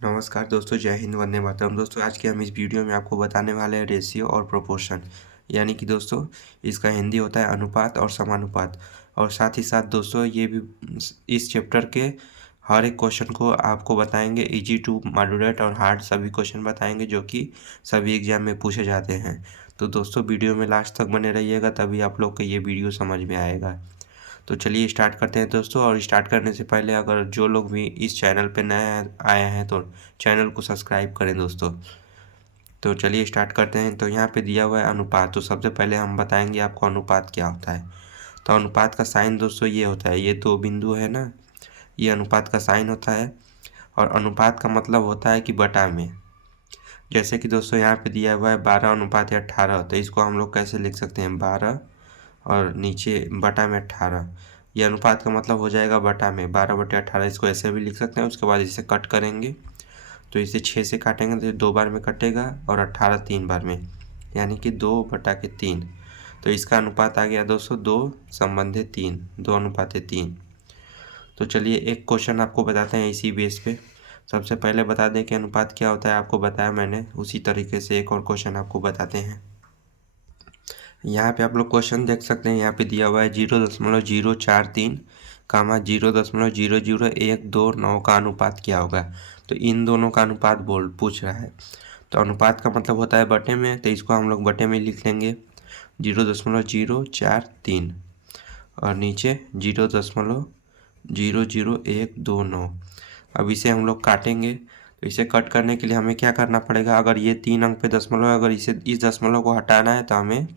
नमस्कार दोस्तों, जय हिंद, वंदे मातरम। दोस्तों आज के हम इस वीडियो में आपको बताने वाले हैं रेशियो और प्रोपोर्शन, यानी कि दोस्तों इसका हिंदी होता है अनुपात और समानुपात। और साथ ही साथ दोस्तों ये भी इस चैप्टर के हर एक क्वेश्चन को आपको बताएंगे, इजी टू मॉडरेट और हार्ड सभी क्वेश्चन बताएंगे जो कि सभी एग्जाम में पूछे जाते हैं। तो दोस्तों वीडियो में लास्ट तक बने रहिएगा, तभी आप लोग को ये वीडियो समझ में आएगा। तो चलिए स्टार्ट करते हैं दोस्तों। और स्टार्ट करने से पहले अगर जो लोग भी इस चैनल पे नए आए हैं तो चैनल को सब्सक्राइब करें दोस्तों। तो चलिए स्टार्ट करते हैं। तो यहाँ पे दिया हुआ है अनुपात। तो सबसे पहले हम बताएंगे आपको अनुपात क्या होता है। तो अनुपात का साइन दोस्तों ये होता है, ये दो बिंदु है ना, ये अनुपात का साइन होता है। और अनुपात का मतलब होता है कि बटा में। जैसे कि दोस्तों यहाँ पे दिया हुआ है 12:18, तो इसको हम लोग कैसे लिख सकते हैं, 12 और नीचे बटा में 18। ये अनुपात का मतलब हो जाएगा बटा में, 12/18। इसको ऐसे भी लिख सकते हैं। उसके बाद इसे कट करेंगे तो इसे 6 से काटेंगे तो 2 बार में कटेगा, और 18 3 बार में, यानी कि 2/3। तो इसका अनुपात आ गया दोस्तों 2/3, 2:3। तो चलिए एक क्वेश्चन आपको बताते हैं इसी बेस पे। सबसे पहले बता दें कि अनुपात क्या होता है, आपको बताया मैंने, उसी तरीके से एक और क्वेश्चन आपको बताते हैं। यहाँ पे आप लोग क्वेश्चन देख सकते हैं, यहाँ पे दिया हुआ है 0.043 कामा 0.00129 का अनुपात क्या होगा। तो इन दोनों का अनुपात पूछ रहा है। तो अनुपात का मतलब होता है बटे में, तो इसको हम लोग बटे में लिख लेंगे 0.043 और नीचे 0.00129। अब इसे हम लोग काटेंगे, तो इसे कट करने के लिए हमें क्या करना पड़ेगा, अगर ये 3 अंक पे दशमलव है, अगर इसे इस दशमलव को हटाना है तो हमें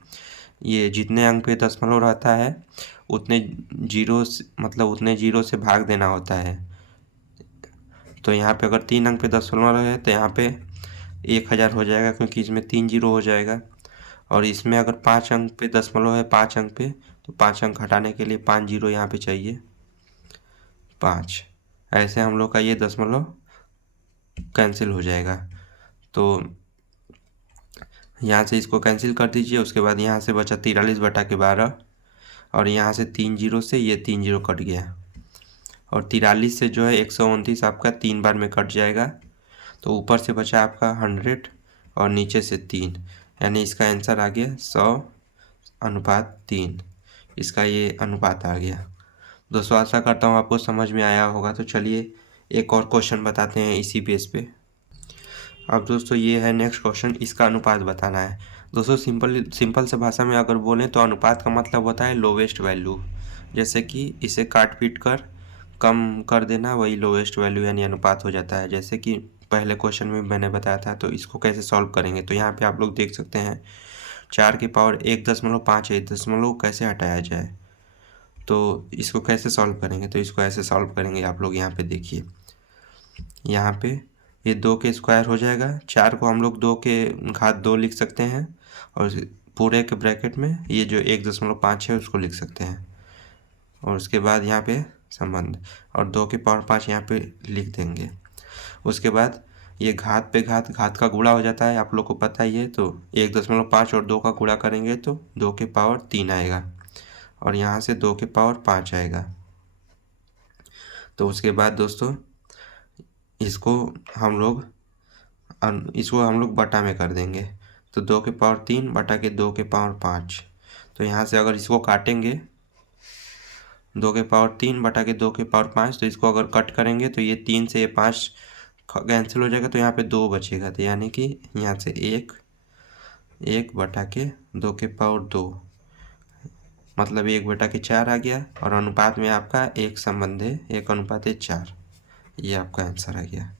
ये जितने अंक पे दशमलव रहता है उतने मतलब उतने जीरो से भाग देना होता है। तो यहाँ पे अगर 3 अंक पे दशमलव है तो यहाँ पे 1000 हो जाएगा, क्योंकि इसमें 3 जीरो हो जाएगा। और इसमें अगर 5 अंक पे दशमलव है, 5 अंक पे, तो 5 अंक हटाने के लिए 5 जीरो यहाँ पे चाहिए, 5। ऐसे हम लोग का ये दशमलव कैंसिल हो जाएगा। तो यहाँ से इसको कैंसिल कर दीजिए। उसके बाद यहाँ से बचा 43/12, और यहाँ से 3 जीरो से ये 3 जीरो कट गया, और 43 से जो है 129 आपका 3 बार में कट जाएगा। तो ऊपर से बचा आपका 100 और नीचे से 3, यानी इसका आंसर आ गया 100:3। इसका ये अनुपात आ गया। दोस्तों आशा करता हूँ आपको समझ में आया होगा। तो चलिए एक और क्वेश्चन बताते हैं इसी बेस पे। अब दोस्तों ये है नेक्स्ट क्वेश्चन, इसका अनुपात बताना है। दोस्तों सिंपल से भाषा में अगर बोलें तो अनुपात का मतलब होता है लोवेस्ट वैल्यू। जैसे कि इसे काट पीट कर कम कर देना, वही लोवेस्ट वैल्यू यानी अनुपात हो जाता है। जैसे कि पहले क्वेश्चन में मैंने बताया था। तो इसको कैसे सॉल्व करेंगे, तो यहाँ पे आप लोग देख सकते हैं 4 की पावर 1.5 है, दशमलव कैसे हटाया जाए। तो इसको कैसे सॉल्व करेंगे, तो इसको ऐसे सॉल्व करेंगे आप लोग। यहाँ पे देखिए, यहाँ पे ये 2 के स्क्वायर हो जाएगा, 4 को हम लोग 2 के घात 2 लिख सकते हैं, और पूरे के ब्रैकेट में ये जो 1.5 है उसको लिख सकते हैं। और उसके बाद यहाँ पे संबंध, और 2 की पावर 5 यहाँ पे लिख देंगे। उसके बाद ये घात पे घात का गुणा हो जाता है, आप लोग को पता ही है। तो 1.5 और 2 का गुणा करेंगे तो 2 की पावर 3 आएगा, और यहाँ से 2 की पावर 5 आएगा। तो उसके बाद दोस्तों इसको हम लोग बटा में कर देंगे। तो 2 की पावर 3 बटा के 2 की पावर 5। तो यहाँ से अगर इसको काटेंगे, 2 की पावर 3 बटा के 2 की पावर 5, तो इसको अगर कट करेंगे तो ये 3 से ये 5 कैंसिल हो जाएगा, तो यहाँ पे 2 बचेगा। तो यानी कि यहाँ से 1 बटा के 2 की पावर 2, मतलब 1/4 आ गया। और अनुपात में आपका 1 संबंध है, 1:4। ये आपका आंसर आ गया।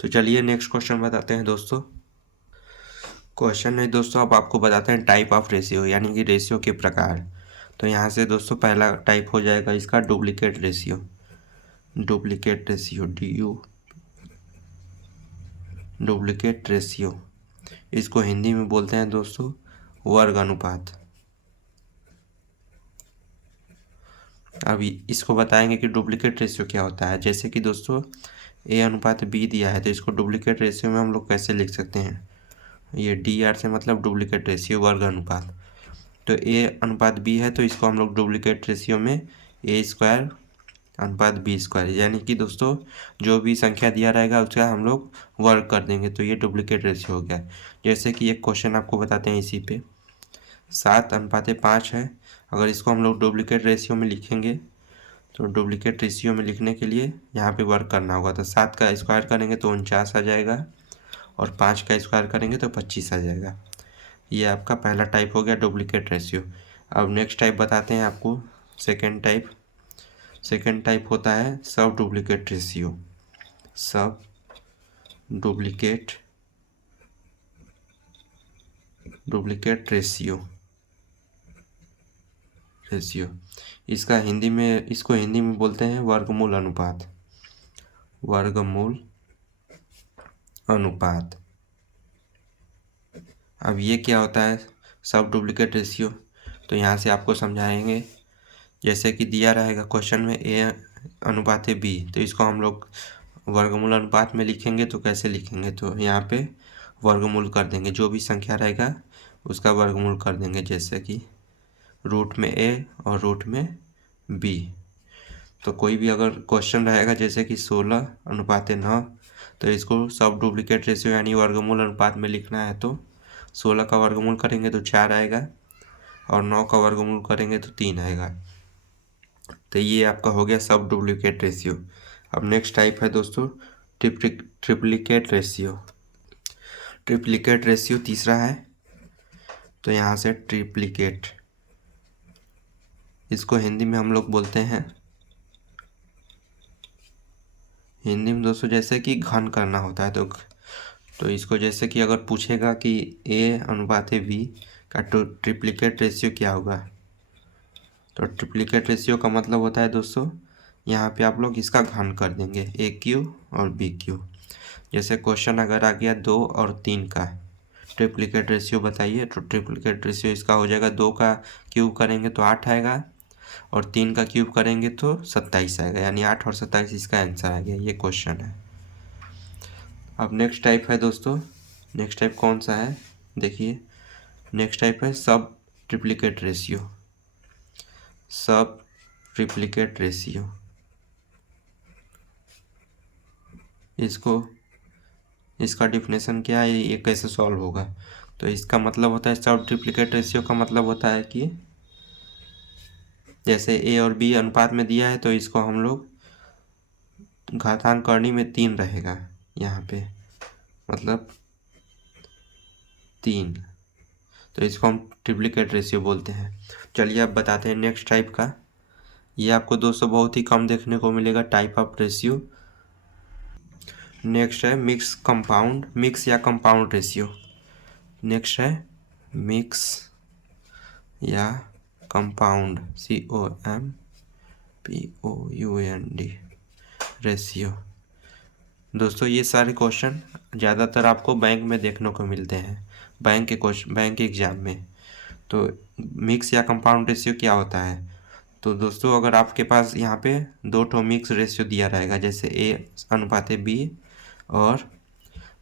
तो चलिए नेक्स्ट क्वेश्चन बताते हैं दोस्तों। क्वेश्चन है दोस्तों, अब आपको बताते हैं टाइप ऑफ रेशियो, यानी कि रेशियो के प्रकार। तो यहाँ से दोस्तों पहला टाइप हो जाएगा इसका duplicate ratio. Duplicate ratio duplicate ratio, इसको हिंदी में बोलते हैं दोस्तों वर्ग अनुपात। अभी इसको बताएंगे कि डुप्लीकेट रेशियो क्या होता है। जैसे कि दोस्तों A/B दिया है, तो इसको डुप्लीकेट रेशियो में हम लोग कैसे लिख सकते हैं, ये DR से मतलब डुप्लीकेट रेशियो वर्ग अनुपात। तो A/B है, तो इसको हम लोग डुप्लीकेट रेशियो में A² अनुपात बी स्क्वायर, यानी कि दोस्तों जो भी संख्या दिया रहेगा उसका हम लोग वर्ग कर देंगे, तो ये डुप्लीकेट रेशियो हो गया। जैसे कि एक क्वेश्चन आपको बताते हैं इसी पे, 7:5 है। अगर इसको हम लोग डुप्लीकेट रेशियो में लिखेंगे तो डुप्लीकेट रेशियो में लिखने के लिए यहाँ पे वर्क करना होगा। तो 7 का स्क्वायर करेंगे तो 49 आ जाएगा, और 5 का स्क्वायर करेंगे तो 25 आ जाएगा। ये आपका पहला टाइप हो गया डुप्लीकेट रेशियो। अब नेक्स्ट टाइप बताते हैं आपको, सेकेंड टाइप। सेकेंड टाइप होता है सब डुप्लीकेट रेशियो। सब डुप्लीकेट रेशियो इसको हिंदी में बोलते हैं वर्गमूल अनुपात। वर्गमूल अनुपात। अब ये क्या होता है सब डुप्लीकेट रेशियो, तो यहाँ से आपको समझाएंगे। जैसे कि दिया रहेगा क्वेश्चन में ए अनुपात है बी, तो इसको हम लोग वर्गमूल अनुपात में लिखेंगे तो कैसे लिखेंगे, तो यहाँ पे वर्गमूल कर देंगे, जो भी संख्या रहेगा उसका वर्गमूल कर देंगे। जैसे कि रूट में ए और रूट में बी। तो कोई भी अगर क्वेश्चन रहेगा जैसे कि 16:9, तो इसको सब डुप्लीकेट रेशियो यानी वर्गमूल अनुपात में लिखना है, तो 16 का वर्गमूल करेंगे तो 4 आएगा, और 9 का वर्गमूल करेंगे तो 3 आएगा। तो ये आपका हो गया सब डुप्लीकेट रेशियो। अब नेक्स्ट टाइप है दोस्तों ट्रिप्लिकेट रेशियो। ट्रिप्लिकेट रेशियो तीसरा है, तो यहाँ से ट्रिप्लिकेट, इसको हिंदी में हम लोग बोलते हैं, हिंदी में दोस्तों जैसे कि घन करना होता है, तो इसको जैसे कि अगर पूछेगा कि ए अनुपात है बी का ट्रिप्लिकेट रेशियो क्या होगा, तो ट्रिप्लिकेट रेशियो का मतलब होता है दोस्तों यहाँ पे आप लोग इसका घन कर देंगे, ए क्यू और बी क्यू। जैसे क्वेश्चन अगर आ गया 2 और 3 का ट्रिप्लिकेट रेशियो बताइए, तो ट्रिप्लिकेट रेशियो इसका हो जाएगा 2 का क्यूब करेंगे तो 8 आएगा, और 3 का क्यूब करेंगे तो 27 आएगा, यानी 8 और 27 इसका आंसर आ गया। ये क्वेश्चन है। अब नेक्स्ट टाइप है दोस्तों, नेक्स्ट टाइप कौन सा है देखिए, नेक्स्ट टाइप है सब ट्रिप्लिकेट रेशियो। सब ट्रिप्लिकेट रेशियो, इसका डिफिनेशन क्या है, ये कैसे सॉल्व होगा, तो इसका मतलब होता है सब ट्रिप्लिकेट रेशियो का मतलब होता है कि जैसे ए और बी अनुपात में दिया है, तो इसको हम लोग घातांक करनी में 3 रहेगा यहाँ पे, मतलब 3, तो इसको हम ट्रिप्लिकेट रेशियो बोलते हैं। चलिए अब बताते हैं नेक्स्ट टाइप का। ये आपको दोस्तों बहुत ही कम देखने को मिलेगा टाइप ऑफ रेशियो। नेक्स्ट है मिक्स या कंपाउंड रेशियो। नेक्स्ट है मिक्स या कंपाउंड COMPOUND रेशियो। दोस्तों ये सारे क्वेश्चन ज़्यादातर आपको बैंक में देखने को मिलते हैं, बैंक के एग्जाम में। तो मिक्स या कंपाउंड रेशियो क्या होता है, तो दोस्तों अगर आपके पास यहाँ पे 2 मिक्स रेशियो दिया रहेगा, जैसे A अनुपात B और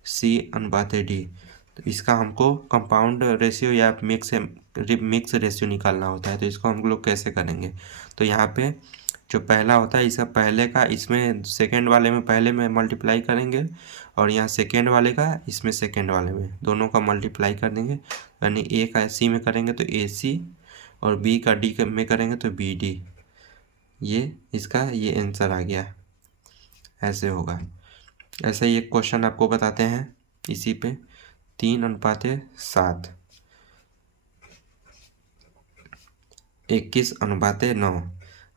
C अनुपात D, तो इसका हमको कंपाउंड रेशियो या मिक्स रेशियो निकालना होता है। तो इसको हम लोग कैसे करेंगे, तो यहाँ पे जो पहला होता है इसका पहले का इसमें सेकेंड वाले में पहले में मल्टीप्लाई करेंगे, और यहाँ सेकेंड वाले का इसमें सेकेंड वाले में, दोनों का मल्टीप्लाई कर देंगे, यानी ए का सी में करेंगे तो AC, और बी का डी में करेंगे तो BD। ये इसका ये आंसर आ गया, ऐसे होगा। ऐसे ही एक क्वेश्चन आपको बताते हैं इसी पे, 3:7, 21:9।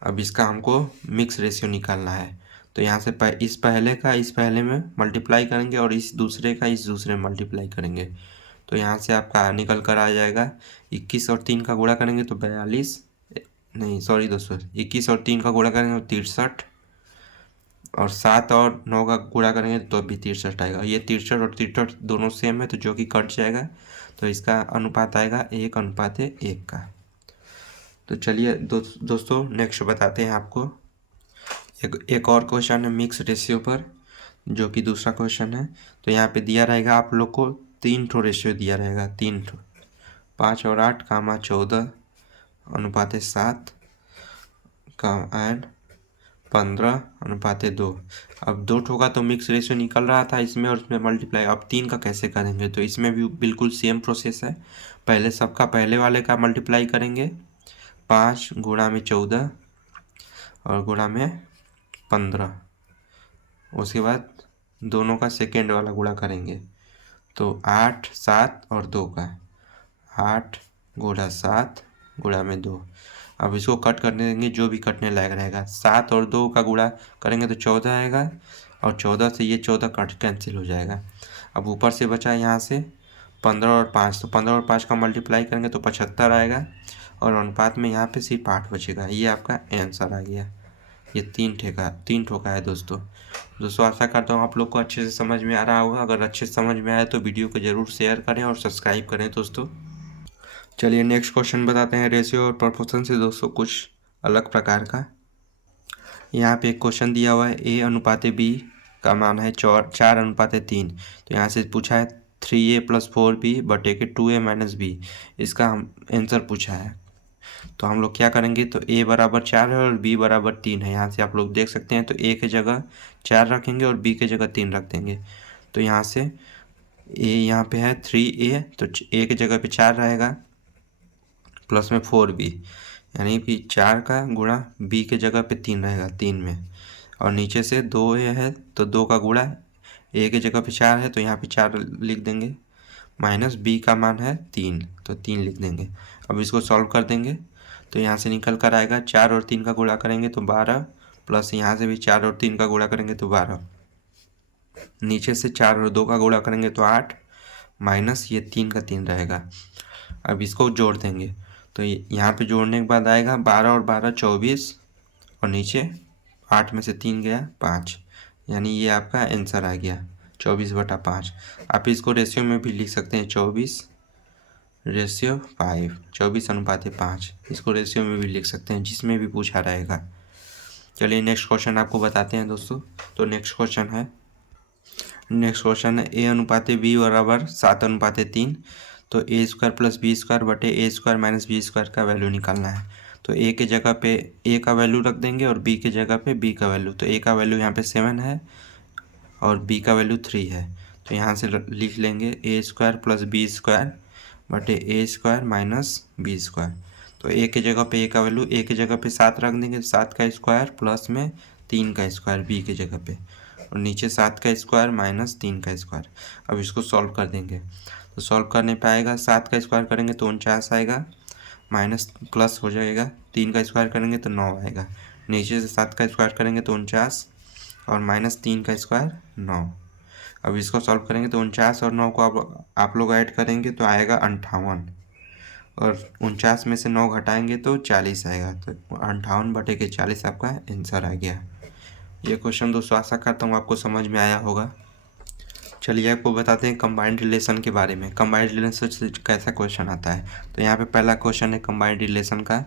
अब इसका हमको मिक्स रेशियो निकालना है, तो यहाँ से इस पहले का इस पहले में मल्टीप्लाई करेंगे, और इस दूसरे का इस दूसरे में मल्टीप्लाई करेंगे, तो यहाँ से आपका निकल कर आ जाएगा 21 और 3 का गुणा करेंगे तो 42, नहीं सॉरी दोस्तों, 21 और 3 का गुणा करेंगे तो 63, और 7 और 9 का गुणा करेंगे तो भी 63 आएगा। ये 63 और 63 दोनों सेम है, तो जो कि कट जाएगा, तो इसका अनुपात आएगा 1:1 का। तो चलिए दोस्तों नेक्स्ट बताते हैं आपको, एक और क्वेश्चन है मिक्स रेशियो पर, जो कि दूसरा क्वेश्चन है। तो यहाँ पे दिया रहेगा आप लोग को 3 रेशियो दिया रहेगा, 3, 5 और 8, 14:7 का एंड 15:2। अब 2 ठोका तो मिक्स रेशियो निकल रहा था इसमें और इसमें मल्टीप्लाई। अब 3 का कैसे करेंगे, तो इसमें भी बिल्कुल सेम प्रोसेस है। पहले सबका पहले वाले का मल्टीप्लाई करेंगे, 5 गुणा में 14 और गुणा में 15। उसके बाद दोनों का सेकेंड वाला गुणा करेंगे, तो 8, 7 और 2 का 8 गुणा 7 गुणा में 2। अब इसको कट करने देंगे, जो भी कटने लायक रहेगा। 7 और 2 का गुणा करेंगे तो 14 आएगा और 14 से ये 14 कट कैंसिल हो जाएगा। अब ऊपर से बचा यहाँ से 15 और 5, तो 15 और 5 का मल्टीप्लाई करेंगे तो 75 आएगा और अनुपात में यहाँ पे सिर्फ 8 बचेगा। ये आपका आंसर आ गया। ये 3 ठोका है दोस्तों आशा करता हूँ आप लोग को अच्छे से समझ में आ रहा होगा। अगर अच्छे से समझ में आया तो वीडियो को ज़रूर शेयर करें और सब्सक्राइब करें दोस्तों। चलिए नेक्स्ट क्वेश्चन बताते हैं। रेशियो और प्रोपोर्शन से दोस्तों कुछ अलग प्रकार का। यहाँ पे एक क्वेश्चन दिया हुआ है, A/B का मान है 4:3। तो यहाँ से पूछा है 3A+4B बटे के 2A-B। इसका हम आंसर पूछा है। तो हम लोग क्या करेंगे, तो A बराबर 4 है और B बराबर 3 है। यहाँ से आप लोग देख सकते हैं, तो A की जगह 4 रखेंगे और B की जगह 3 रख देंगे। तो यहाँ से A यहाँ पे है 3A, तो A की जगह पे 4 रहेगा प्लस में 4B, यानी कि 4 का गुणा B के जगह पे 3 रहेगा 3 में। और नीचे से 2A है तो 2 का गुणा A की जगह पे 4 है तो यहाँ पे 4 लिख देंगे, माइनस B का मान है 3 तो 3 लिख देंगे। अब इसको सॉल्व कर देंगे तो यहाँ से निकल कर आएगा 4 और 3 का गुणा करेंगे तो 12, प्लस यहाँ से भी 4 और 3 का गुणा करेंगे तो 12, नीचे से 4 और 2 का गुणा करेंगे तो 8, माइनस ये 3 का 3 रहेगा। अब इसको जोड़ देंगे तो यहाँ पे जोड़ने के बाद आएगा 12 और 12 24 और नीचे 8 में से 3 गया 5, यानी ये आपका आंसर आ गया 24/5। आप इसको रेशियो में भी लिख सकते हैं 24:5, 24:5। इसको रेशियो में भी लिख सकते हैं, जिसमें भी पूछा रहेगा। चलिए नेक्स्ट क्वेश्चन आपको बताते हैं दोस्तों। तो नेक्स्ट क्वेश्चन है A/B बराबर 7:3। तो A² + B² बटे A² - B² का वैल्यू निकालना है। तो A के जगह पे A का वैल्यू रख देंगे और B के जगह पे B का वैल्यू। तो A का वैल्यू यहाँ पे 7 है और B का वैल्यू 3 है। तो यहाँ से लिख लेंगे A² + B² बटे A² - B²। तो A के जगह पे A का वैल्यू A की जगह पे 7 रख देंगे, 7 का स्क्वायर प्लस में 3 का स्क्वायर B की जगह पे, और नीचे 7 का स्क्वायर माइनस 3 का स्क्वायर। अब इसको सॉल्व कर देंगे तो सॉल्व करने पे आएगा 7 का स्क्वायर करेंगे तो 49 आएगा, माइनस प्लस हो जाएगा 3 का स्क्वायर करेंगे तो 9 आएगा, नीचे से 7 का स्क्वायर करेंगे तो 49 और माइनस 3 का स्क्वायर 9। अब इसको सॉल्व करेंगे तो 49 और 9 को आप लोग ऐड करेंगे तो आएगा 58, और 49 में से 9 घटाएंगे तो 40 आएगा। तो 58/40 आपका आंसर आ गया। ये क्वेश्चन दोस्तों आशा करता हूँ आपको समझ में आया होगा। चलिए आपको बताते हैं कंबाइंड रिलेशन के बारे में। कंबाइंड रिलेशन से कैसा क्वेश्चन आता है, तो यहाँ पे पहला क्वेश्चन है कंबाइंड रिलेशन का,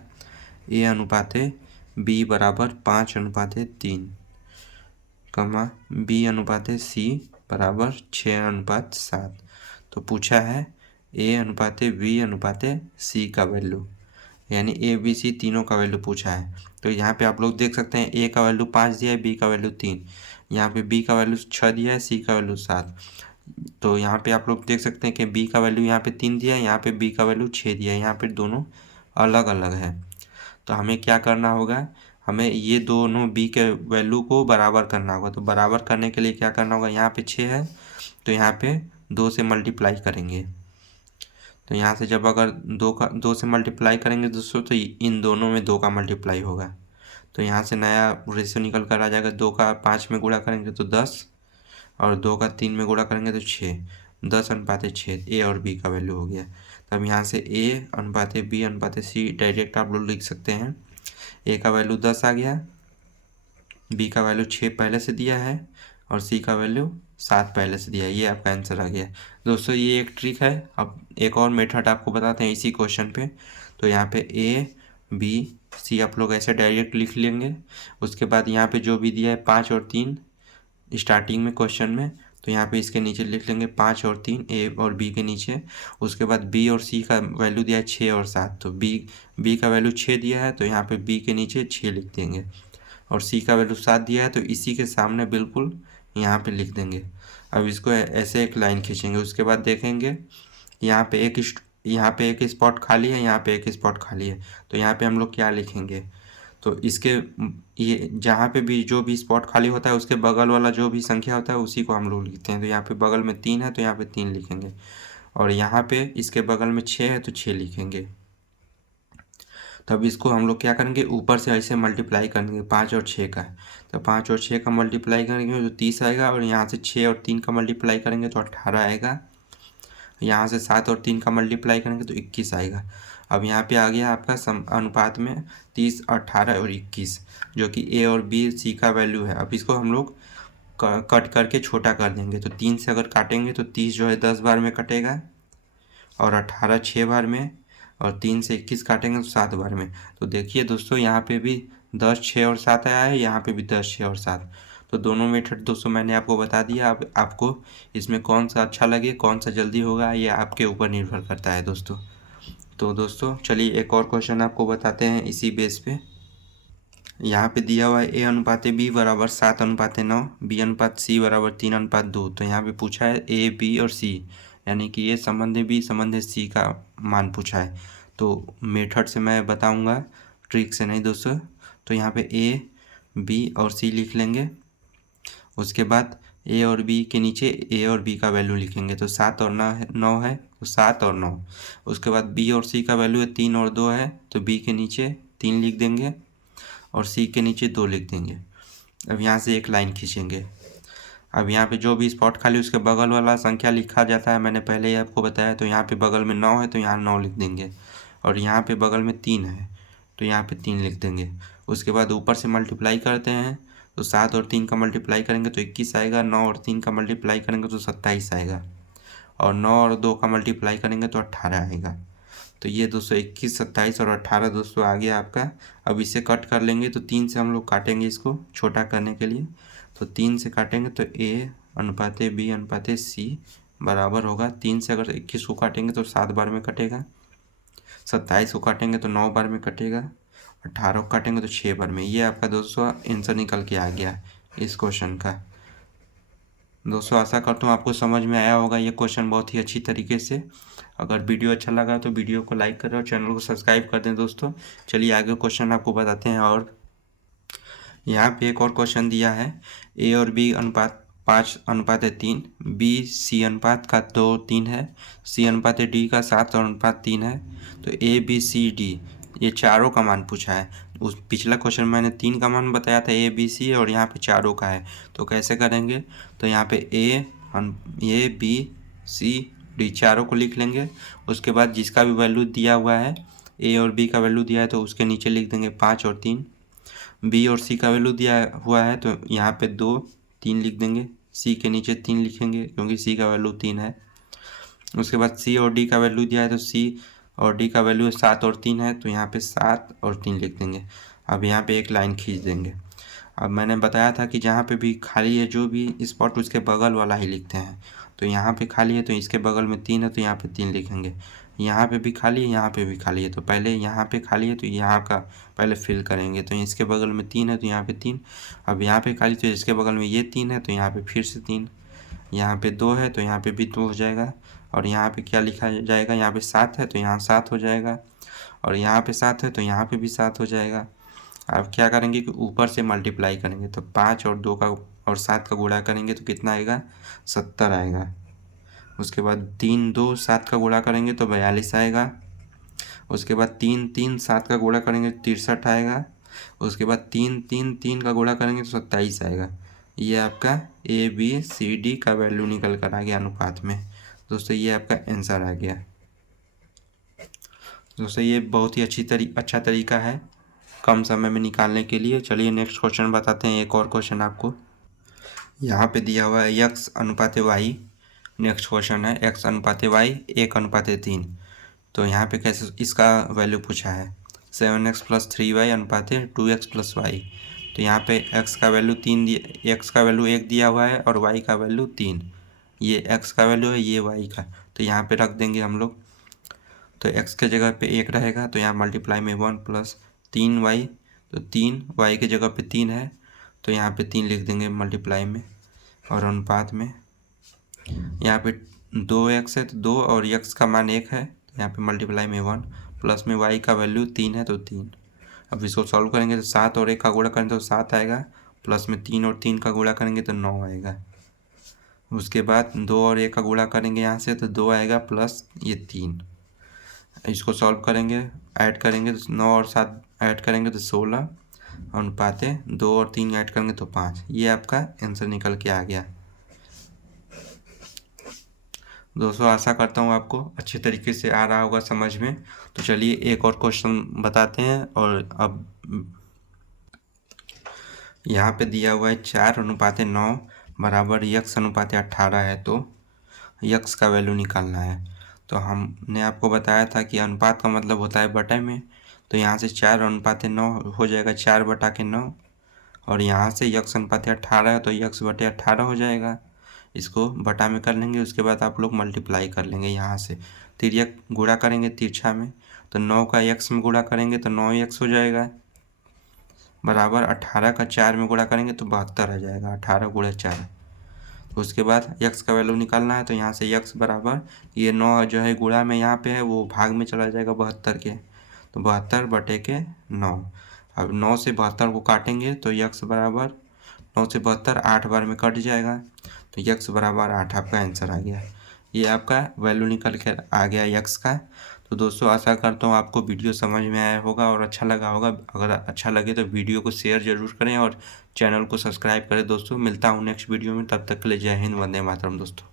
A/B बराबर 5:3, B/C बराबर 6:7। तो पूछा है A/B/C का वैल्यू, यानी ABC तीनों का वैल्यू पूछा है। तो यहाँ पे आप लोग देख सकते हैं A का वैल्यू 5 दिया है, B का वैल्यू 3, यहाँ पे B का वैल्यू 6 दिया है, C का वैल्यू 7। तो यहाँ पे आप लोग देख सकते हैं कि B का वैल्यू यहाँ पे 3 दिया है, यहाँ पे B का वैल्यू 6 दिया है, यहाँ पे दोनों अलग अलग है। तो हमें क्या करना होगा, हमें ये दोनों B के वैल्यू को बराबर करना होगा। तो बराबर करने के लिए क्या करना होगा, यहाँ पे 6 है तो यहाँ पे 2 से मल्टीप्लाई करेंगे। तो यहाँ से जब अगर 2 से मल्टीप्लाई करेंगे दोस्तों तो इन दोनों में 2 का मल्टीप्लाई होगा। तो यहाँ से नया रेशियो निकल कर आ जाएगा, 2 का 5 में गुणा करेंगे तो 10 और 2 का 3 में गुणा करेंगे तो 6, 10:6 A और B का वैल्यू हो गया। तब यहाँ से A/B/C डायरेक्ट आप लोग लिख सकते हैं। A का वैल्यू 10 आ गया, B का वैल्यू 6 पहले से दिया है और C का वैल्यू 7 पहले से दिया है। ये आपका आंसर आ गया दोस्तों। ये एक ट्रिक है। अब एक और मेथड आपको बताते हैं इसी क्वेश्चन पे। तो यहाँ पे A/B/C आप लोग ऐसे डायरेक्ट लिख लेंगे। उसके बाद यहाँ पे जो भी दिया है 5 और 3 स्टार्टिंग में क्वेश्चन में, तो यहाँ पे इसके नीचे लिख लेंगे 5 और 3 A और B के नीचे। उसके बाद B और C का वैल्यू दिया है 6 और 7, तो B का वैल्यू 6 दिया है तो यहाँ पे B के नीचे 6 लिख देंगे। और सी का वैल्यू 7 दिया है, तो इसी के सामने बिल्कुल यहाँ पे लिख देंगे। अब इसको ऐसे एक लाइन खींचेंगे। उसके बाद देखेंगे यहाँ पे एक स्पॉट खाली है, यहाँ पे एक स्पॉट खाली है, तो यहाँ पे हम लोग क्या लिखेंगे, तो इसके ये जहाँ पे भी जो भी स्पॉट खाली होता है उसके बगल वाला जो भी संख्या होता है उसी को हम लोग लिखते हैं। तो यहाँ पे बगल में 3 है तो यहाँ पे 3 लिखेंगे, और यहाँ पे इसके बगल में 6 है तो 6 लिखेंगे। तब इसको हम लोग क्या करेंगे, ऊपर से ऐसे मल्टीप्लाई करेंगे 5 और 6 का, तो 5 और 6 का मल्टीप्लाई करेंगे तो 30 आएगा, और यहाँ से 6 और 3 का मल्टीप्लाई करेंगे तो 18 आएगा, यहाँ से 7 और 3 का मल्टीप्लाई करेंगे तो 21 आएगा। अब यहाँ पे आ गया आपका अनुपात में 30, 18 और 21, जो कि ए और बी सी का वैल्यू है। अब इसको हम लोग कट करके छोटा कर देंगे। तो 3 से अगर काटेंगे तो 30 जो है 10 बार में कटेगा, और 18 6 बार में, और 3 से 21 काटेंगे तो 7 बार में। तो देखिए दोस्तों यहाँ पे भी 10, 6 और 7 आया है, यहाँ पे भी 10, 6 और 7। तो दोनों मेथड दोस्तों मैंने आपको बता दिया। अब आपको इसमें कौन सा अच्छा लगे, कौन सा जल्दी होगा, ये आपके ऊपर निर्भर करता है दोस्तों। तो दोस्तों चलिए एक और क्वेश्चन आपको बताते हैं इसी बेस पे। यहाँ पे दिया हुआ है A/B बराबर 7/9, B/C बराबर 3/2। तो यहाँ पे पूछा है A, B और C, यानी कि ये संबंध B संबंध C का मान पूछा है। तो मेथड से मैं बताऊंगा, ट्रिक से नहीं दोस्तों। तो यहाँ पे A, B और C लिख लेंगे। उसके बाद A और B के नीचे A और B का वैल्यू लिखेंगे। तो 7 और 9 है तो 7 और 9। उसके बाद B और C का वैल्यू है 3 और 2 है, तो B के नीचे 3 लिख देंगे और C के नीचे 2 लिख देंगे। अब यहाँ से एक लाइन खींचेंगे। अब यहाँ पे जो भी स्पॉट खाली उसके बगल वाला संख्या लिखा जाता है, मैंने पहले ही आपको बताया। तो यहाँ पे बगल में 9 है तो यहाँ 9 लिख देंगे, और यहाँ पे बगल में 3 है तो यहाँ पे 3 लिख देंगे। उसके बाद ऊपर से मल्टीप्लाई करते हैं, तो 7 और 3 का मल्टीप्लाई करेंगे तो 21 आएगा, 9 और 3 का मल्टीप्लाई करेंगे तो 27 आएगा, और 9 और 2 का मल्टीप्लाई करेंगे तो 18 आएगा। तो ये दोस्तों 21, 27 और 18 दोस्तों आ गया आपका। अब इसे कट कर लेंगे, तो 3 से हम लोग काटेंगे इसको छोटा करने के लिए। तो 3 से काटेंगे तो A/B/C बराबर होगा, 3 से अगर 21 को काटेंगे तो 7 बार में कटेगा, 27 को काटेंगे तो 9 बार में कटेगा, 18 को काटेंगे तो 6 बार में। ये आपका दोस्तों आंसर निकल के आ गया इस क्वेश्चन का। दोस्तों आशा करता हूँ आपको समझ में आया होगा ये क्वेश्चन बहुत ही अच्छी तरीके से। अगर वीडियो अच्छा लगा तो वीडियो को लाइक करें और चैनल को सब्सक्राइब कर दें दोस्तों। चलिए आगे क्वेश्चन आपको बताते हैं। और यहाँ पे एक और क्वेश्चन दिया है, A और B अनुपात 5/3, B C अनुपात का 2/3 है, C अनुपात D का 7/3 है। तो A B C D ये चारों का मान पूछा है। उस पिछला क्वेश्चन मैंने 3 का मान बताया था A B C, और यहाँ पे चारों का है। तो कैसे करेंगे, तो यहाँ पे A B C D चारों को लिख लेंगे। उसके बाद जिसका भी वैल्यू दिया हुआ है, A और B का वैल्यू दिया है तो उसके नीचे लिख देंगे 5 और 3। B और C का वैल्यू दिया हुआ है तो यहाँ पे 2, 3 लिख देंगे। C के नीचे 3 लिखेंगे क्योंकि C का वैल्यू 3 है। उसके बाद C और D का वैल्यू दिया है तो C और D का वैल्यू 7 और 3 है, तो यहाँ पे 7 और 3 लिख देंगे। अब यहाँ पे एक लाइन खींच देंगे। अब मैंने बताया था कि जहाँ पे भी खाली है जो भी स्पॉट उसके बगल वाला ही लिखते हैं। तो यहाँ पे खाली है तो इसके बगल में 3 है तो यहाँ पे 3 लिखेंगे। यहाँ पे भी खाली है, यहाँ पे भी खाली है, तो पहले यहाँ पे खाली है तो यहाँ का पहले फिल करेंगे। तो इसके बगल में 3 है तो यहाँ पे 3। अब यहाँ पे खाली तो इसके बगल में ये 3 है तो यहाँ पे फिर से 3। यहाँ पे 2 है तो यहाँ पे भी 2 हो जाएगा। और यहाँ पे क्या लिखा जाएगा, यहाँ पे 7 है तो यहाँ 7 हो जाएगा, और यहाँ पे 7 है तो यहाँ पे भी 7 हो जाएगा। अब क्या करेंगे कि ऊपर से मल्टीप्लाई करेंगे, तो 5 और 2 का और 7 का गुणा करेंगे तो कितना आएगा, 70 आएगा। उसके बाद 3 2 7 का गुणा करेंगे तो 42 आएगा। उसके बाद 3 3 7 का गुणा करेंगे तो 63 आएगा। उसके बाद 3 3 3 का गुणा करेंगे तो 27 आएगा। ये आपका ABCD का वैल्यू निकल कर आ गया अनुपात में। दोस्तों ये आपका आंसर आ गया। दोस्तों ये बहुत ही अच्छा तरीका है कम समय में निकालने के लिए। चलिए नेक्स्ट क्वेश्चन बताते हैं। एक और क्वेश्चन आपको यहाँ पे दिया हुआ है X/Y। नेक्स्ट क्वेश्चन है X/Y 1/3। तो यहाँ पे कैसे इसका वैल्यू पूछा है, 7x + 3y/2x + y। तो यहाँ पे x का वैल्यू 1 दिया हुआ है और y का वैल्यू 3। ये x का वैल्यू है, ये y का। तो यहाँ पे रख देंगे हम लोग। तो x के जगह पे 1 रहेगा तो यहाँ मल्टीप्लाई में 1 + 3y तो 3 y की जगह पे 3 है तो यहाँ पे 3 लिख देंगे मल्टीप्लाई में, और अनुपात में यहाँ पे 2x है तो 2 और x का मान 1 है तो यहाँ पे मल्टीप्लाई में 1, प्लस में y का वैल्यू 3 है तो 3। अब इसको सॉल्व करेंगे तो 7 और 1 का गुणा करेंगे तो 7 आएगा, प्लस में 3 और 3 का गुणा करेंगे तो 9 आएगा। उसके बाद 2 और 1 का गुणा करेंगे यहाँ से तो 2 आएगा, प्लस ये 3। इसको सॉल्व करेंगे, ऐड करेंगे तो 9 और 7 ऐड करेंगे तो 16, अनुपात 2 और 3 ऐड करेंगे तो 5। ये आपका आंसर निकल के आ गया। दोस्तों आशा करता हूँ आपको अच्छे तरीके से आ रहा होगा समझ में। तो चलिए एक और क्वेश्चन बताते हैं। और अब यहाँ पे दिया हुआ है 4:9 बराबर x अनुपात 18 है, तो x का वैल्यू निकालना है। तो हमने आपको बताया था कि अनुपात का मतलब होता है बटे में, तो यहाँ से 4:9 हो जाएगा 4/9, और यहाँ से x अनुपात 18 है तो x/18 हो जाएगा। इसको बटा में कर लेंगे, उसके बाद आप लोग मल्टीप्लाई कर लेंगे। यहाँ से तिर्यक गुणा करेंगे तिरछा में, तो 9 का x में गुणा करेंगे तो 9x हो जाएगा, बराबर 18 का 4 में गुणा करेंगे तो 72 आ जाएगा, 18 × 4। उसके बाद x का वैल्यू निकालना है, तो यहाँ से x बराबर ये 9 जो है गुणा में यहाँ पे है वो भाग में चला जाएगा 72 के, तो 72/9। अब 9 से 72 को काटेंगे तो x बराबर 9 से 72 8 बार में कट जाएगा, तो x बराबर 8 आपका आंसर आ गया। ये आपका वैल्यू निकल कर आ गया x का। तो दोस्तों आशा करता हूँ आपको वीडियो समझ में आया होगा और अच्छा लगा होगा। अगर अच्छा लगे तो वीडियो को शेयर ज़रूर करें और चैनल को सब्सक्राइब करें। दोस्तों मिलता हूँ नेक्स्ट वीडियो में, तब तक के लिए जय हिंद, वंदे मातरम दोस्तों।